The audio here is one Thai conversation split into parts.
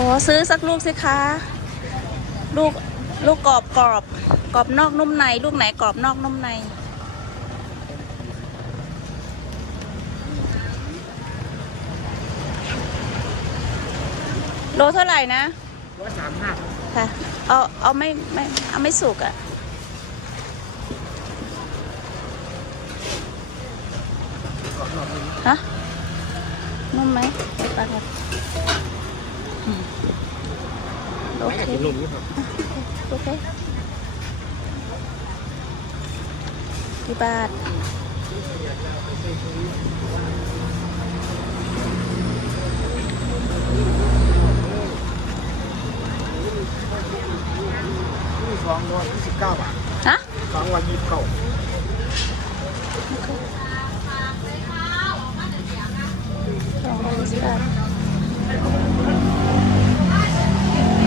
โอ้ซื้อสักลูกสิคะ ลูกลูกกรอบกรอบกรอบนอกนุ่มใน ลูกไหนกรอบนอกนุ่มใน โลเท่าไหร่นะร้อยสามห้าค่ะ เอาเอาไม่ไม่เอาไม่สุกอะ่ะฮะนุ่มไหมไปปลาครับอืมโอ ไม่ เคอยากกินนมนี่ครับโอเคกี่บาทนี่สองร้อยยี่สิบเก้าบาทฮะสองร้อยยี่สิบเก้าสองร้อยยี่สิบบาท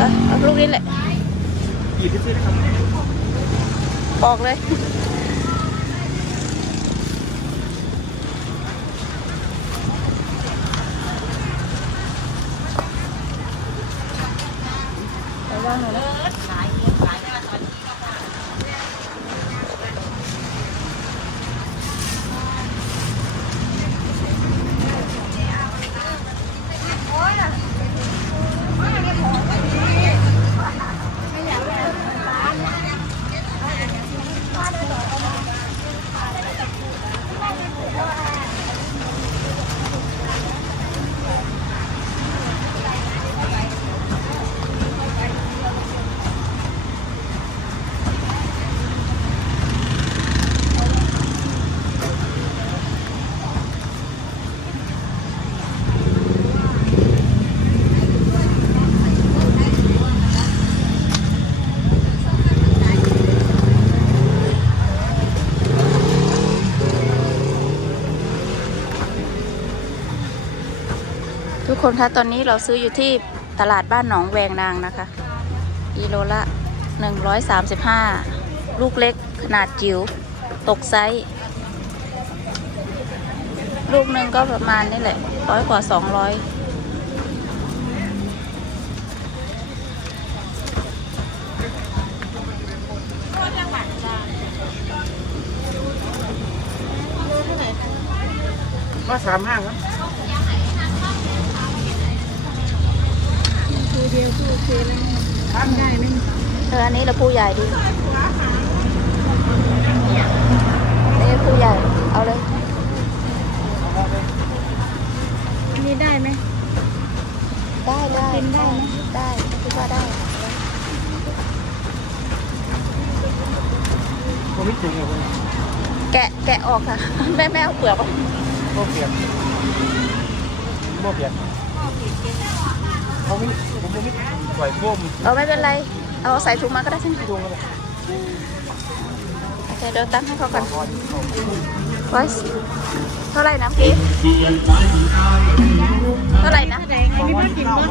เอาเอาลูกนี้แหละยี่สิบสี่นะครับบอกเลยไปว่างหน่อยนะ ทุกคนคะตอนนี้เราซื้ออยู่ที่ตลาดบ้านหนองแวงนางนะคะกิโลละ 135 ลูกเล็กขนาดจิ๋วตกไซส์ลูกหนึ่งก็ประมาณนี่แหละร้อยกว่า 200ร้อยสามห้าครับ เอออันนี้เราผู้ใหญ่ดีนี่ผู้ใหญ่ เอาเลยนี่ได้ไหม ได้ได้ได้ได้คิดว่าได้ผมไม่ถึงเลยผมแกะแกะออกค่ะ แม่แม่เอาเปลือกออกโม่เปลี่ยนโม่เปลี่ยน เขาไม่ผมไม่ปล่อยพวกมันเออไม่เป็นไร เอาใส่ถุงมาก็ได้ทั้งที่ดวงกันเลยโอเคเดี๋ยวตั้งให้เขาก่อนพอดีเขาไว้เท่าไหร่นะพี่เท่าไหร่นะไหนไงมีบ้านกินบ่